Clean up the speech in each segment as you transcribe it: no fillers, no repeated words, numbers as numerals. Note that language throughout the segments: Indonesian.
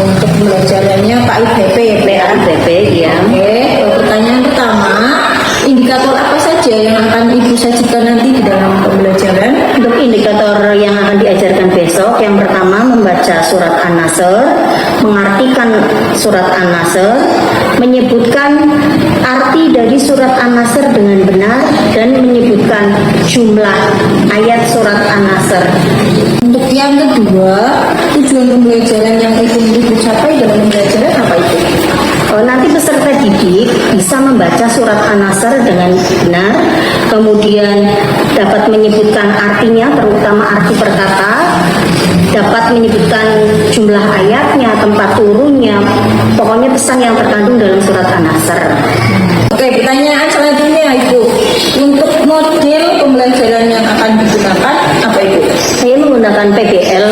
Untuk pembelajarannya KIBP ya. KIBP ya. Oke, pertanyaan pertama, indikator apa saja yang akan Ibu sajikan nanti di dalam pembelajaran? Untuk indikator yang akan diajarkan besok, yang pertama membaca surat An-Nasr, mengartikan surat An-Nasr, menyebutkan arti dari surat An-Nasr dengan benar, dan menyebutkan jumlah ayat surat An-Nasr. Untuk yang kedua, tujuan pembelajaran yang Ibu capai dalam pembelajaran apa itu? Nanti peserta didik bisa membaca surat An-Nasr dengan benar, kemudian dapat menyebutkan artinya, terutama arti per kata, dapat menyebutkan jumlah ayatnya, tempat turunnya, pokoknya pesan yang terkandung dalam surat An-Nasr. Oke, pertanyaan selanjutnya Ibu, untuk model pembelajaran yang akan digunakan apa Ibu? Saya menggunakan PBL,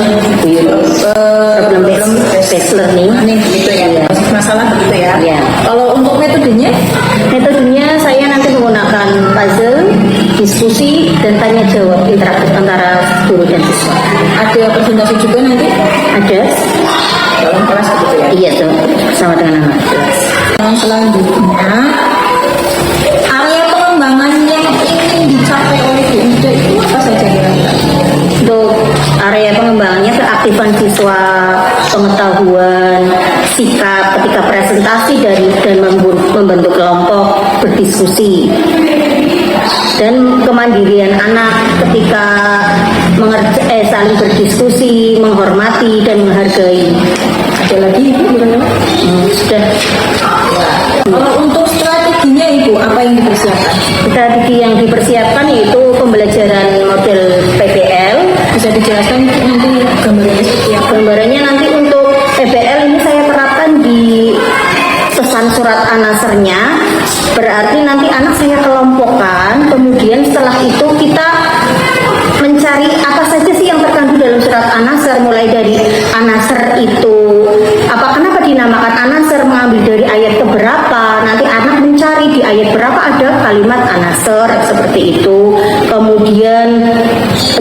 problem based learning. Ini begitu ya, masalah begitu ya. Ya. Kalau untuk metodenya? Metodenya saya nanti menggunakan puzzle, diskusi, dan tanya jawab interaktif antara guru dan siswa. Ada presentasi juga nanti? Ada. Dalam kelas begitu ya? Iya tuh, sama dengan anak kelas. Yang selanjutnya, area pengembangan yang ingin dicapai oleh Bu Ida itu apa saja kira-kira? Untuk area pengembangannya keaktifan siswa, pengetahuan, sikap ketika presentasi dan membentuk kelompok, berdiskusi, dan kemandirian anak ketika saling berdiskusi, menghormati dan menghargai. Ada lagi Ibu gimana? Sudah. Kalau untuk strateginya Ibu, apa yang dipersiapkan? Strategi yang dipersiapkan yaitu pembelajaran model PBL. Bisa dijelaskan nanti gambarnya seperti apa? Gambarannya nanti untuk PBL ini saya terapkan di pesan surat An-Nasr-nya. Berarti nanti anak saya kelompokkan, kemudian setelah itu kita mencari apa saja sih yang terkandung dalam surat An-Nasr, mulai dari An-Nasr itu kenapa dinamakan An-Nasr, mengambil dari ayat keberapa, nanti anak mencari di ayat berapa ada kalimat An-Nasr seperti itu, kemudian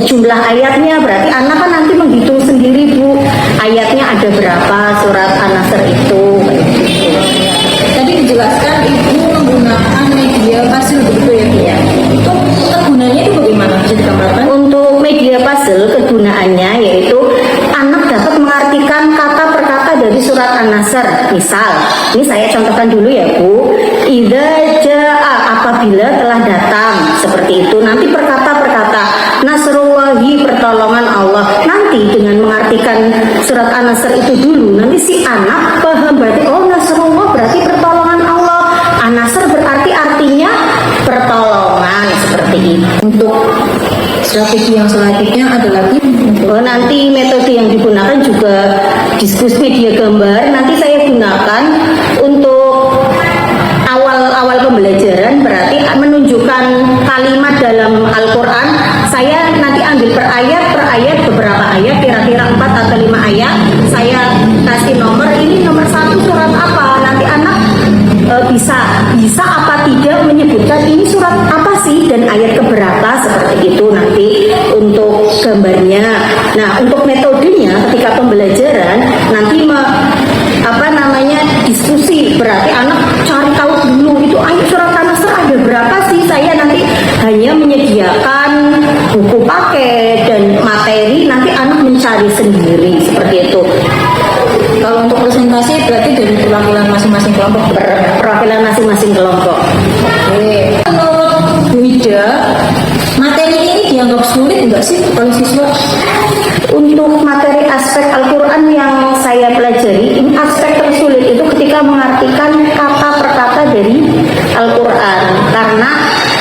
jumlah ayatnya, berarti anak kan nanti menghitung sendiri Bu, ayatnya ada berapa surat An-Nasr itu. Tadi dijelaskan Ibu menggunakan media puzzle begitu ya Bu? Ya. Itu kegunaannya itu bagaimana? Bisa digambarkan? Untuk media puzzle kegunaannya yaitu anak dapat mengartikan kata per kata dari surat An-Nasr. Misal, ini saya contohkan dulu ya Bu. Idza jaa, apabila telah datang, seperti itu. Nanti per kata Nasrullahi, pertolongan Allah. Nanti dengan mengartikan surat An-Nasr itu dulu, nanti si anak paham berarti Nasrullah berarti pertolongan Allah. An-Nasr berarti artinya pertolongan, seperti itu. Untuk strategi yang selanjutnya ada lagi? Nanti metode yang digunakan juga diskusi media gambar. Nanti saya gunakan untuk awal pembelajaran, berarti menunjukkan kalimat dalam Al-Quran. Saya nanti ambil per ayat beberapa ayat, kira-kira 4 atau 5 ayat. Saya kasih nomor, ini nomor 1 surat apa. Nanti anak bisa apa tidak menyebutkan ini surat apa sih dan ayat keberapa, seperti itu nanti untuk gambarnya. Nah, untuk metodenya ketika pembelajaran nanti diskusi, berarti anak cari tahu dulu itu ayat surat An-Nasr ada berapa sih. Saya nanti hanya menyediakan buku paket dan materi, nanti anak mencari sendiri, seperti itu. Kalau untuk presentasi berarti dari perwakilan masing-masing kelompok. Perwakilan masing-masing kelompok. Oke. Menurut Bu Ida, materi ini dianggap sulit enggak sih oleh siswa? Untuk materi aspek Al-Quran yang saya pelajari, ini aspek tersulit itu ketika mengartikan kata per kata dari Al-Quran, karena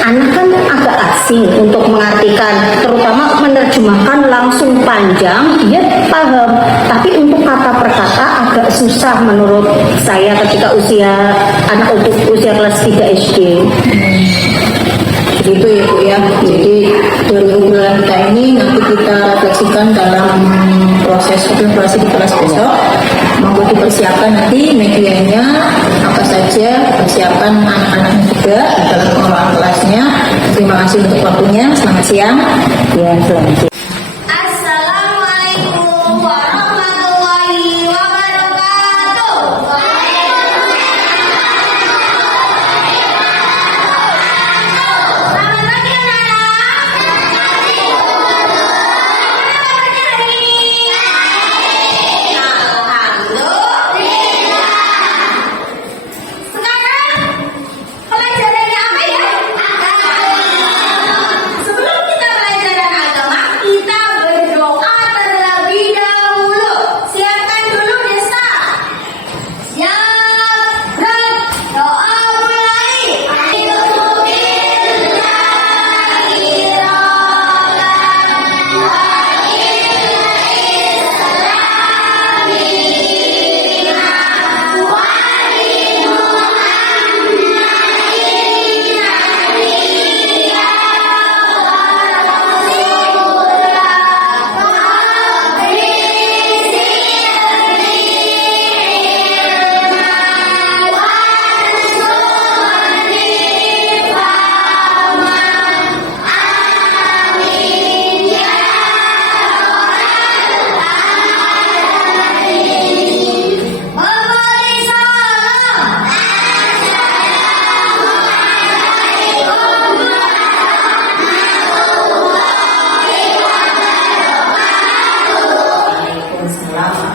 anak kan agak asing untuk mengartikan, terutama menerjemahkan langsung panjang, dia paham, tapi untuk kata per kata agak susah menurut saya ketika anak usia kelas 3 SD. Begitu ya Bu ya. Jadi dari obrolan kita ini nanti kita refleksikan dalam proses evaluasi di kelas besok. Monggo dipersiapkan nanti medianya apa saja, persiapan anak-anaknya juga dalam pengelolaan kelasnya. Terima kasih untuk waktunya. Selamat siang. Ya, selamat siang. Assalamualaikum warahmatullahi wabarakatuh.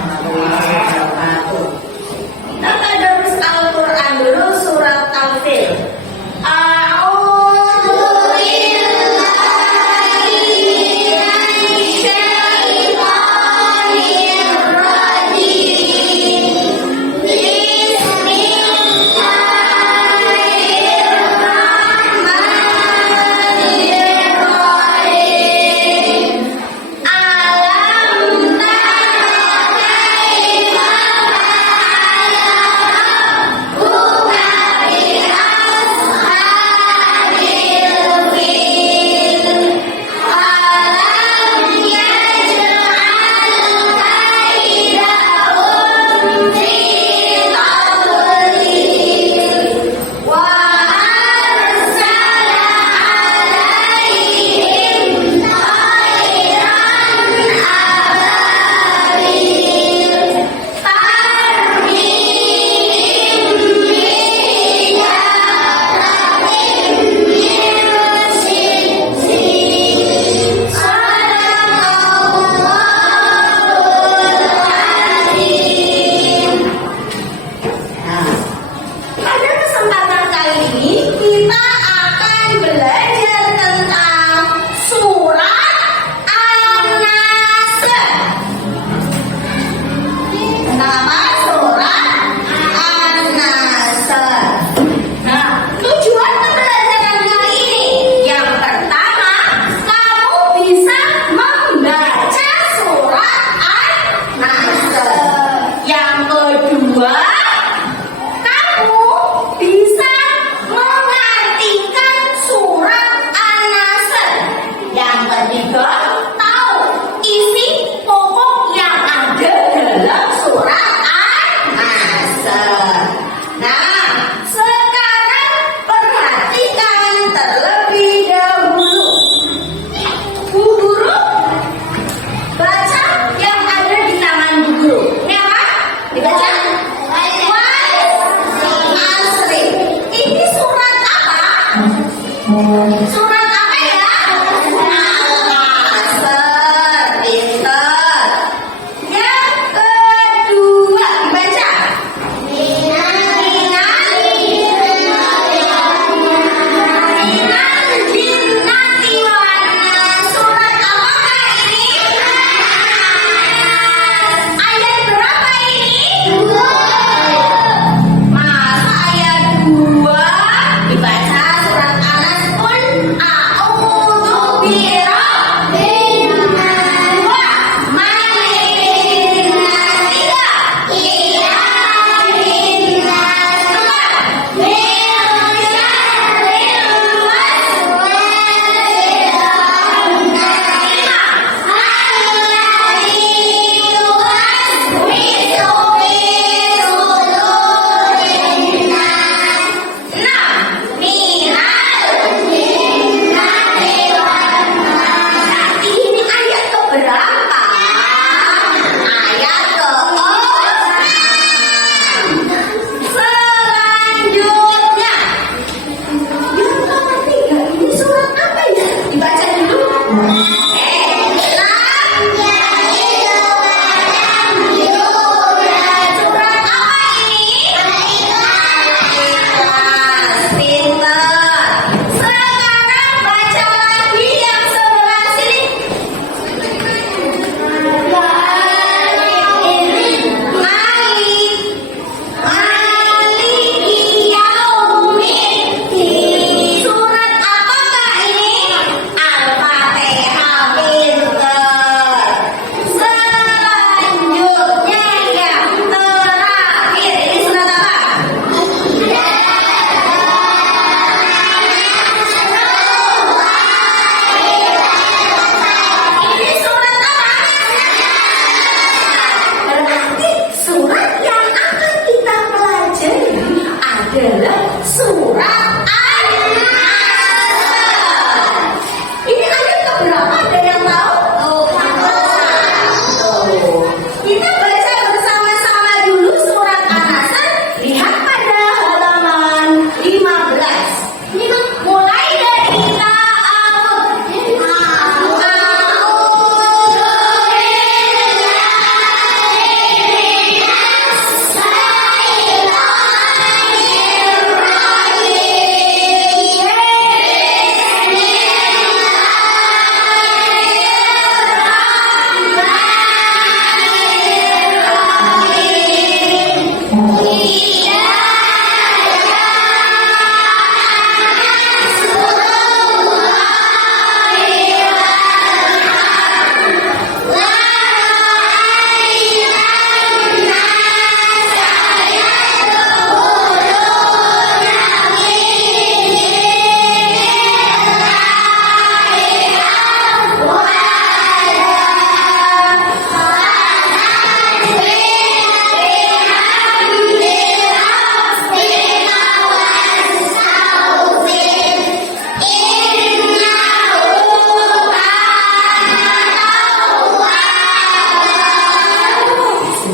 warahmatullahi wabarakatuh. Kita tadarus Al-Quran dulu surat Al-Fil.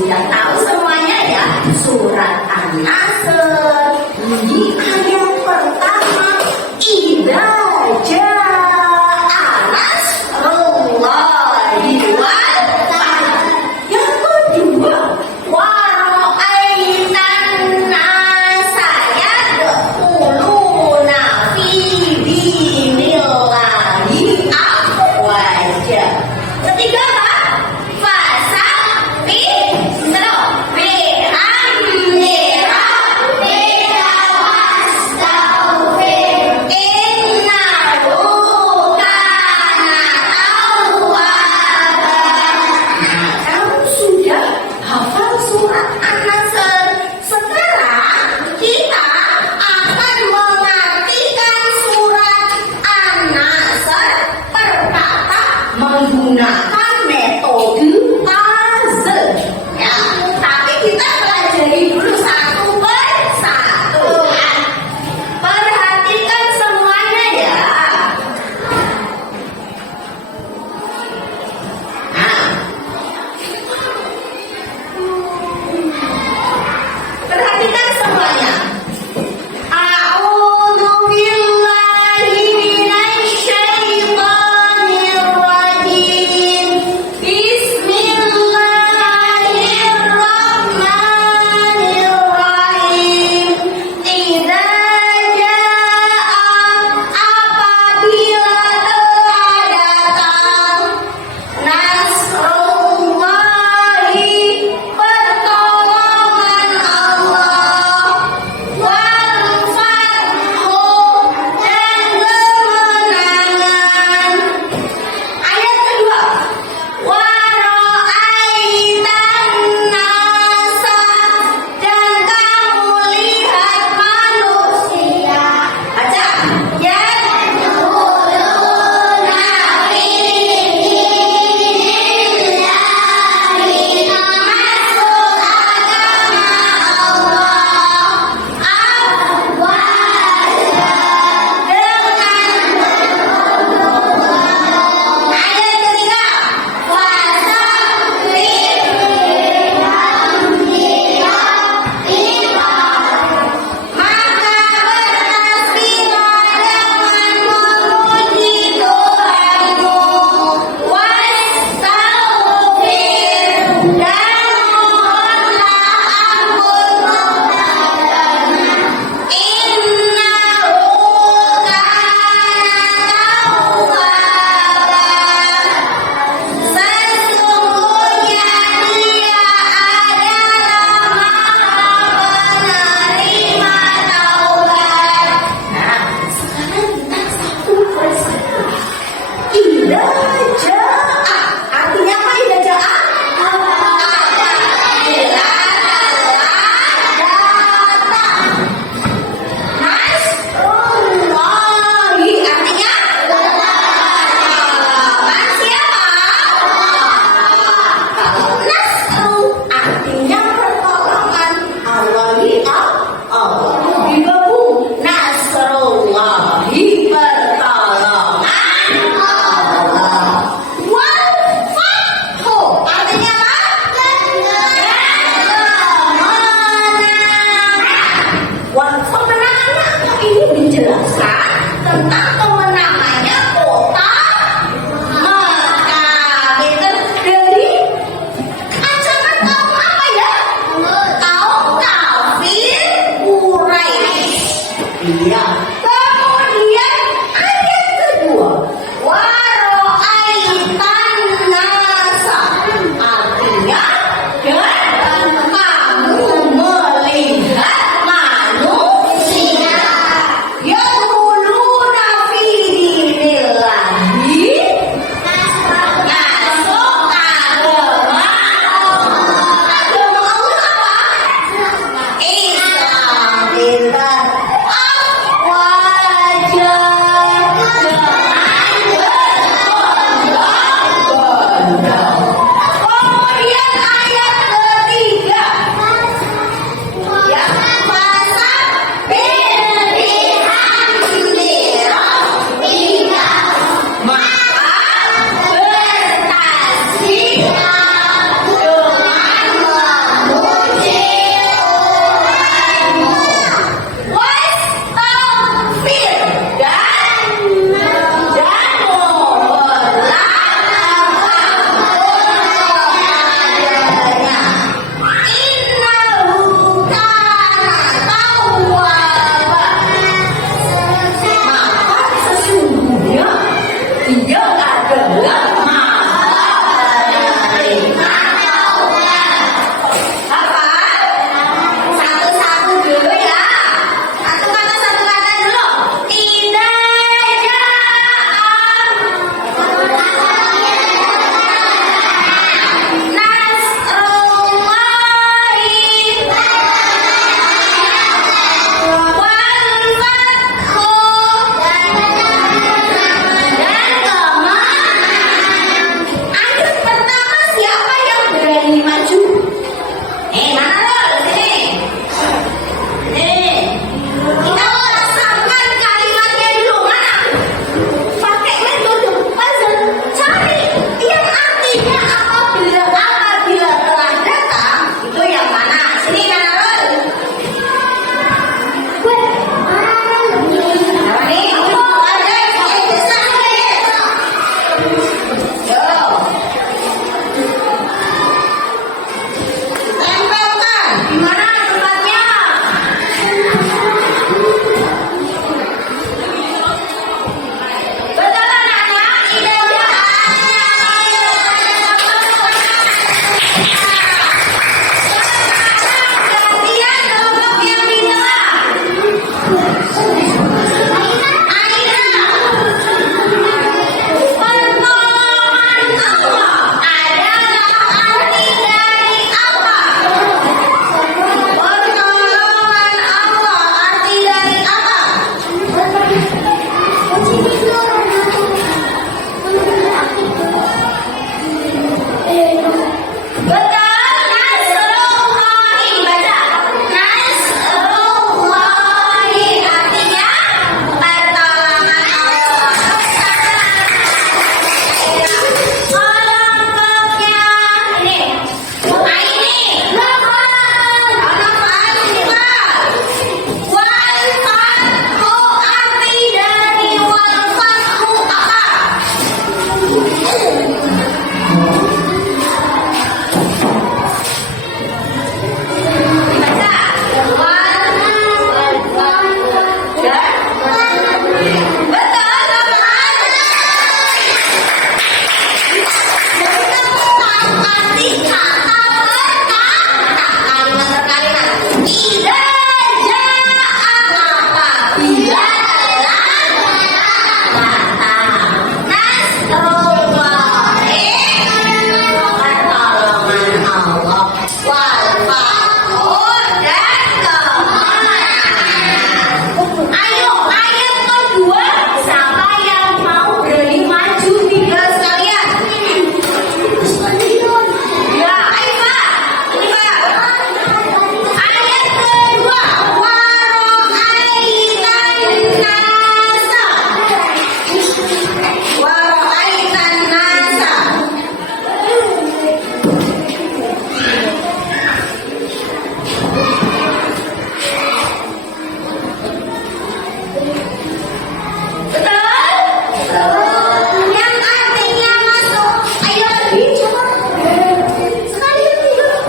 sudah tahu semuanya ya surat An-Nasr. Di ayat pertama, idza jaa nasrullahi wal fath. Yang kedua, wa ra'aitan nasa yadkhuluna fi dinillahi afwaja. Ketiga apa? Fasabbih bihamdi rabbika wastaghfir innahu kana tawwaba. Nah, kamu sudah hafal surat An-Nasr. Sekarang kita akan mengartikan surat An-Nasr per kata menggunakan metode puzzle. Ya, tapi kita pelajari dulu satu per satu. Ya. Perhatikan semuanya ya. Nah, Di mana tempatnya? Betul anak-anak, idenya gantian kelompok yang di tengah. Aina, pertolongan Allah adalah arti dari apa? Pertolongan Allah arti dari apa? Betul, Nasrullahi. Baca. Nasrullahi artinya pertolongan Allah. Kelompoknya ini. Ini. Wal fathu arti dari wal fathu apa? Ayo, ayat kedua, siapa yang mau berani maju tiga sekalian? Ya, ayo Pak. Ini Pak. Ayat kedua, wara'aitan nasa. Wara'aitan nasa. Betul? Yang artinya masuk. Ayo lagi coba. Sekali lagi yuk.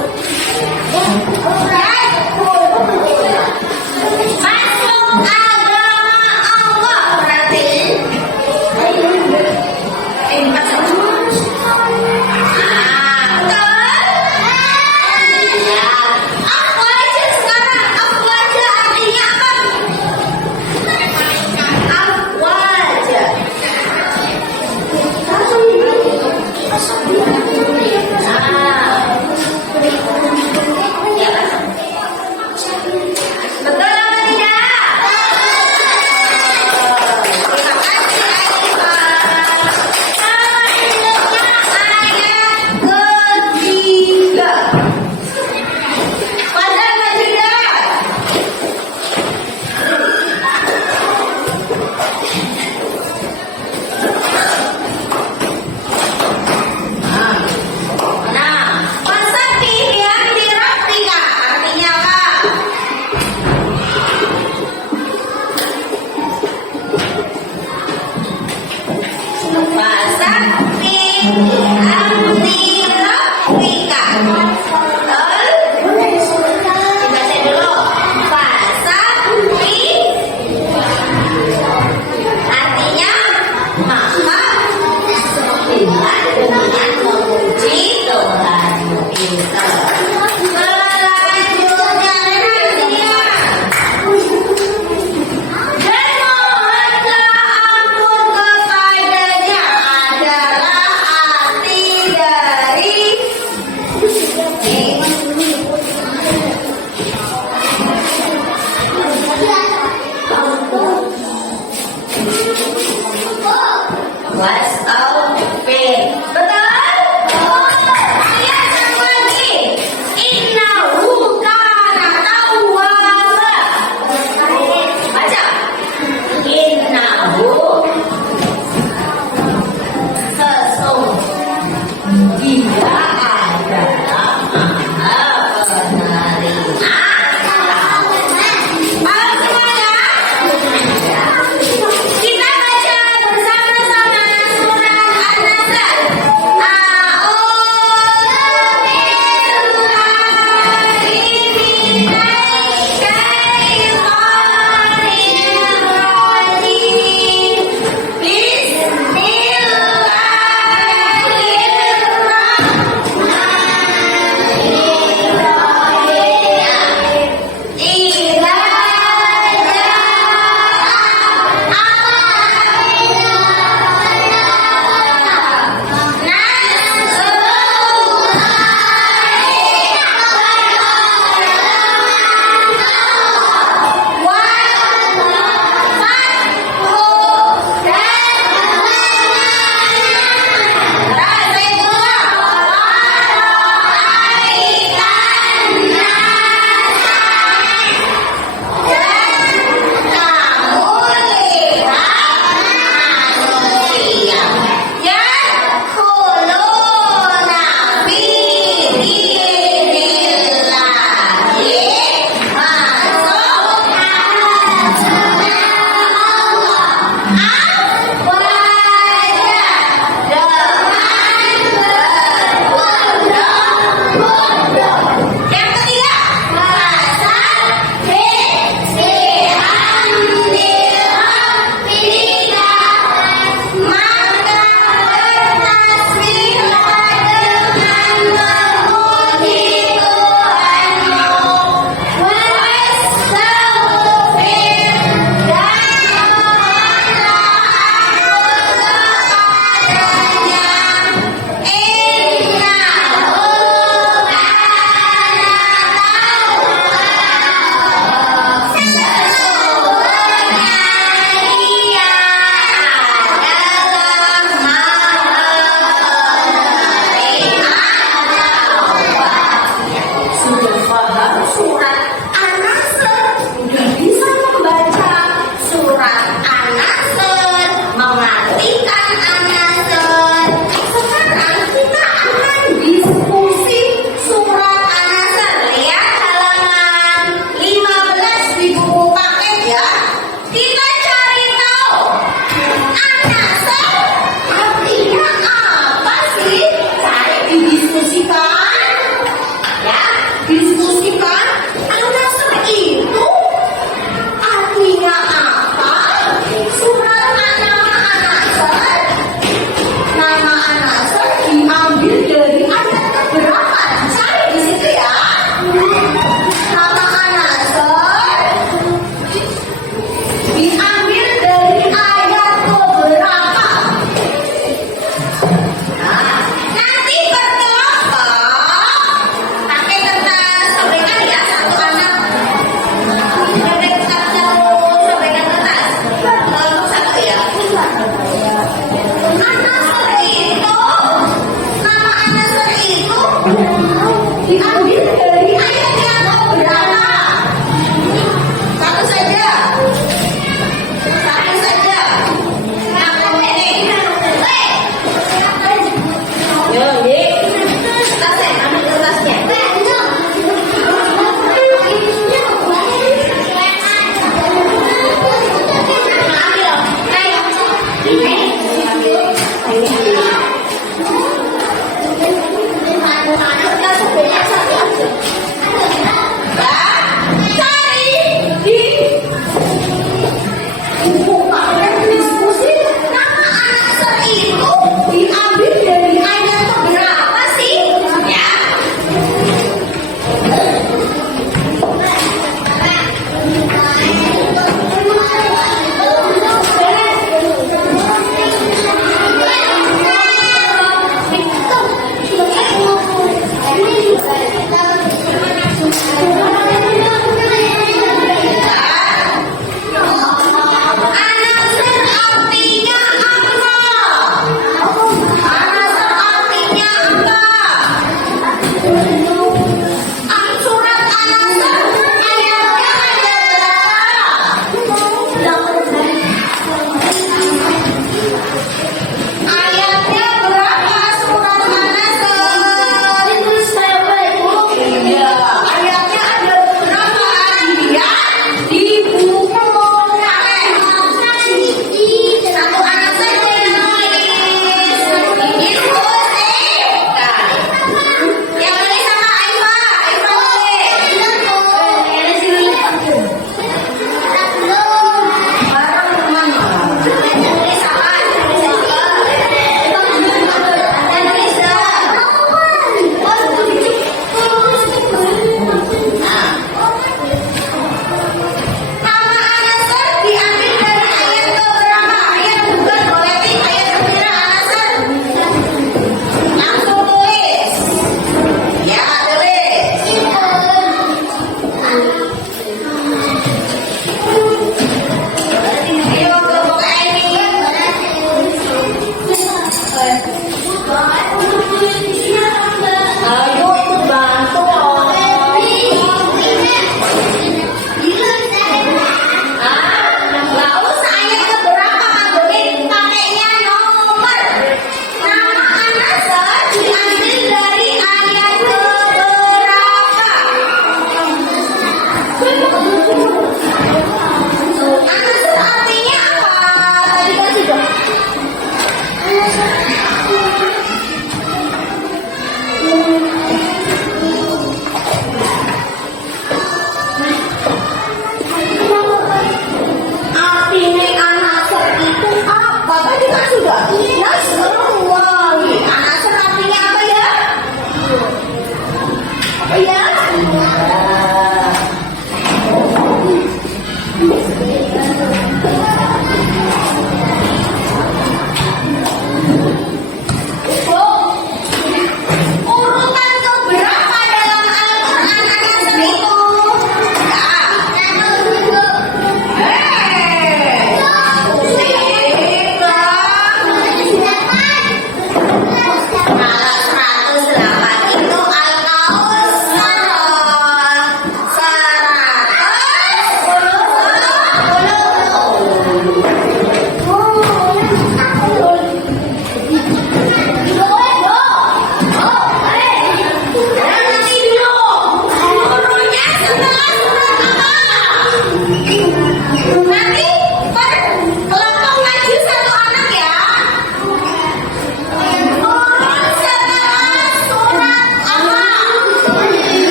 Masuk agama Allah berarti. Masuk. Betul? Ya. Aku aja sekarang. Aku aja artinya apa? Aku aja.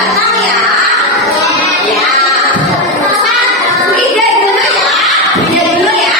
belakang ya. Ya. Pindah dulu ya. Pindah dulu ya.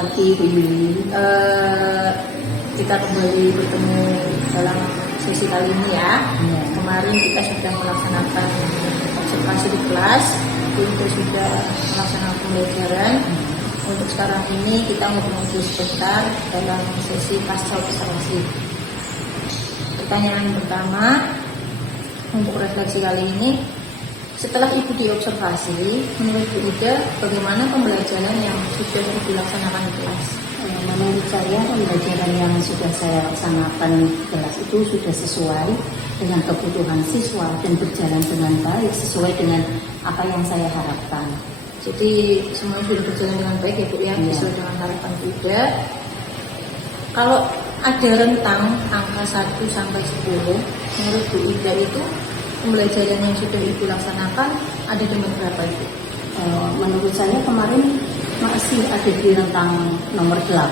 pagi Bu Yuli. Kita kembali bertemu dalam sesi kali ini ya. Kemarin kita sudah melaksanakan observasi di kelas, kita sudah melaksanakan pembelajaran. Untuk sekarang ini kita ngobrol sebentar dalam sesi pasca observasi. Pertanyaan pertama untuk refleksi kali ini, setelah Ibu diobservasi, menurut Bu Ida, bagaimana pembelajaran yang sudah dilaksanakan di kelas? Menurut saya pembelajaran yang sudah saya laksanakan di kelas itu sudah sesuai dengan kebutuhan siswa dan berjalan dengan baik sesuai dengan apa yang saya harapkan. Jadi semuanya sudah berjalan dengan baik ya Bu ya, sesuai dengan harapan Bu Ida. Kalau ada rentang angka 1 sampai 10, menurut Bu Ida itu pembelajaran yang sudah Ibu laksanakan ada di nomor berapa itu? Menurut saya kemarin masih ada di rentang nomor 8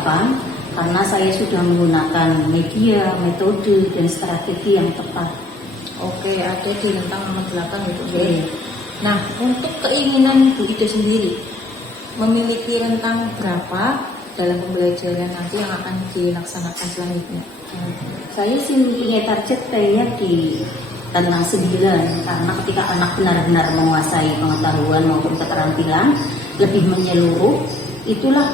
karena saya sudah menggunakan media, metode, dan strategi yang tepat. Oke, ada di rentang nomor 8 itu. Nah, untuk keinginan Bu Ida sendiri, memiliki rentang berapa dalam pembelajaran nanti yang akan dilaksanakan selanjutnya? Saya sih punya target kayaknya di tentang 9, karena ketika anak benar-benar menguasai pengetahuan maupun keterampilan lebih menyeluruh, itulah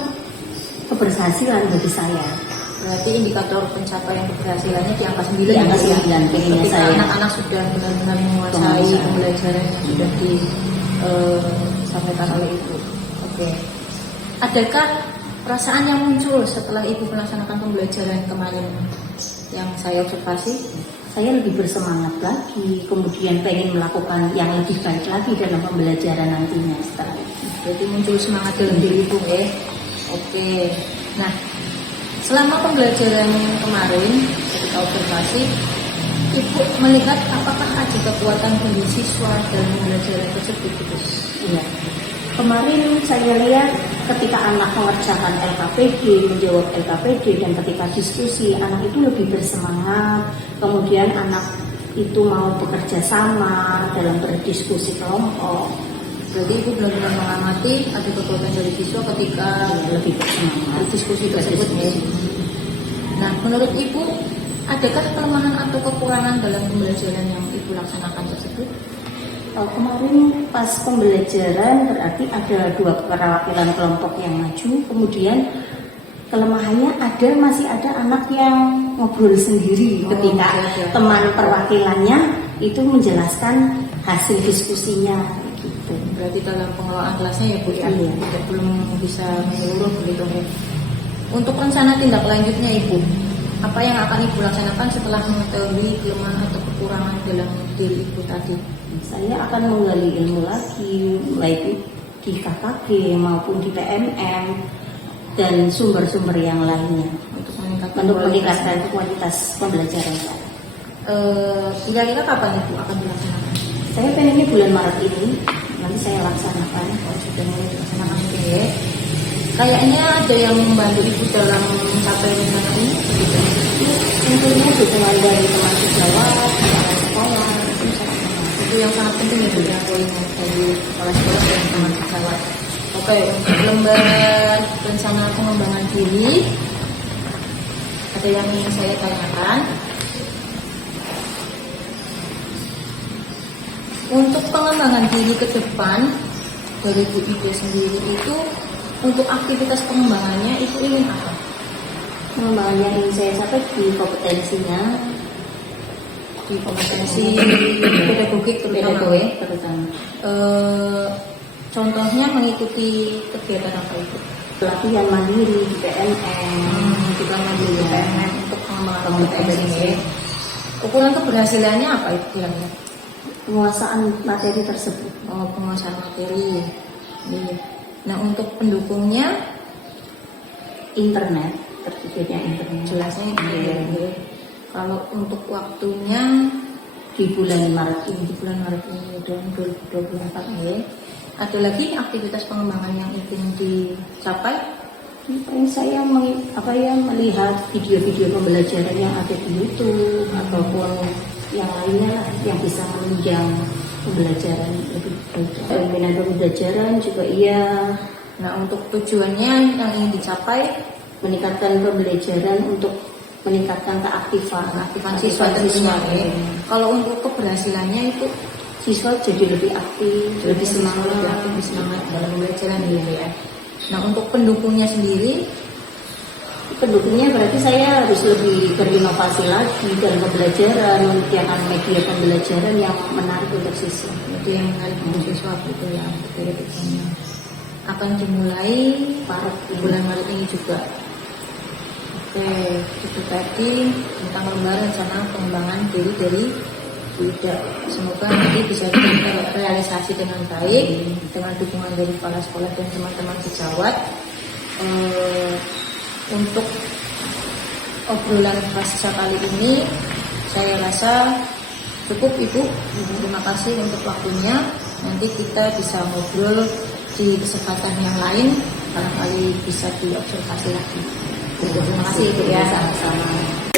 keberhasilan bagi saya. Berarti indikator pencapaian keberhasilannya di angka 9 Di angka ya? 9, pengennya Ketika saya. anak-anak sudah benar-benar menguasai pembelajaran yang sudah disampaikan oleh Ibu. Oke. Adakah perasaan yang muncul setelah Ibu melaksanakan pembelajaran kemarin yang saya observasi? Saya lebih bersemangat lagi, kemudian pengen melakukan yang lebih baik lagi dalam pembelajaran nantinya setelah itu. Jadi muncul semangat dalam diri Ibu ya. Oke. Nah, selama pembelajaran kemarin ketika observasi, Ibu melihat apakah ada kekuatan bagi siswa dalam pembelajaran tersebut gitu? Iya. Kemarin saya lihat ketika anak mengerjakan LKPD, menjawab LKPD, dan ketika diskusi, anak itu lebih bersemangat. Kemudian anak itu mau bekerja sama dalam berdiskusi kelompok. Berarti Ibu benar-benar mengamati ada kekuatan dari siswa ketika Lebih bersemangat. berdiskusi tersebut ya. Nah, menurut Ibu, adakah kelemahan atau kekurangan dalam pembelajaran yang Ibu laksanakan tersebut? Kemarin pas pembelajaran berarti ada 2 perwakilan kelompok yang maju, kemudian kelemahannya masih ada anak yang ngobrol sendiri ketika teman perwakilannya itu menjelaskan hasil diskusinya gitu. Berarti dalam pengelolaan kelasnya ya Bu ya, Iya. belum bisa menyeluruh begitu ya. Untuk rencana tindak lanjutnya Ibu, apa yang akan Ibu laksanakan setelah mengetahui kelemahan atau kekurangan dalam diri Ibu tadi? Saya akan menggali ilmu lagi, baik di KKG maupun di PMM dan sumber-sumber yang lainnya Untuk meningkatkan kualitas pembelajaran saya. Kira-kira kapan Ibu akan dilaksanakan? Saya pengennya bulan Maret ini nanti saya laksanakan. Sudah mulai dilaksanakan ya. Kayaknya ada yang membantu Ibu dalam mencapai rencana ini begitu. Tentunya dukungan dari teman sejawat, kepala sekolah, itu sangat membantu. Itu yang sangat penting ya Bu ya, poin dari kepala sekolah dan teman sejawat. Oke, untuk lembar rencana pengembangan diri ada yang ingin saya tanyakan. Untuk pengembangan diri ke depan dari Bu Ida sendiri itu, untuk aktivitas pengembangannya itu ingin apa? Pengembangan yang ingin saya capai di kompetensinya, Di kompetensi pedagogik terutama ya. terutama Contohnya mengikuti kegiatan apa itu? pelatihan mandiri di PMM, Juga mandiri PMM untuk pengembangan kompetensi kompetensi. ya. Ukuran keberhasilannya apa itu kira-kira? penguasaan materi tersebut. Oh, penguasaan materi. Iya. Nah, untuk pendukungnya Internet, tersedia internet. jelasnya Iya. ya. Kalau untuk waktunya Di bulan Maret ini. di bulan Maret ini tahun 2024 ya. Ada lagi aktivitas pengembangan yang ingin dicapai? Paling saya melihat video-video pembelajaran yang ada di YouTube ataupun yang lainnya lah, yang bisa menunjang pembelajaran lebih baik. Minat pembelajaran juga iya, Nah, untuk tujuannya yang ingin dicapai Meningkatkan pembelajaran untuk meningkatkan keaktifan siswa tentunya. ya. Kalau untuk keberhasilannya itu Siswa jadi lebih aktif, lebih semangat. lebih semangat dalam pembelajaran ya. Nah, untuk pendukungnya sendiri Pendukungnya berarti saya harus lebih berinovasi lagi dalam pembelajaran, menyediakan media pembelajaran yang menarik untuk siswa. itu yang menarik untuk siswa gitu ya. Kegiatannya akan dimulai bulan Maret ini juga. Oke, itu tadi tentang lembar rencana pengembangan diri dari Wida. Semoga nanti bisa terrealisasi dengan baik dengan dukungan dari kepala sekolah dan teman-teman sejawat. Untuk obrolan pasca kali ini saya rasa cukup Ibu. Terima kasih untuk waktunya. Nanti kita bisa ngobrol di kesempatan yang lain, barangkali bisa diobservasi lagi. Terima kasih Ibu ya, sama-sama.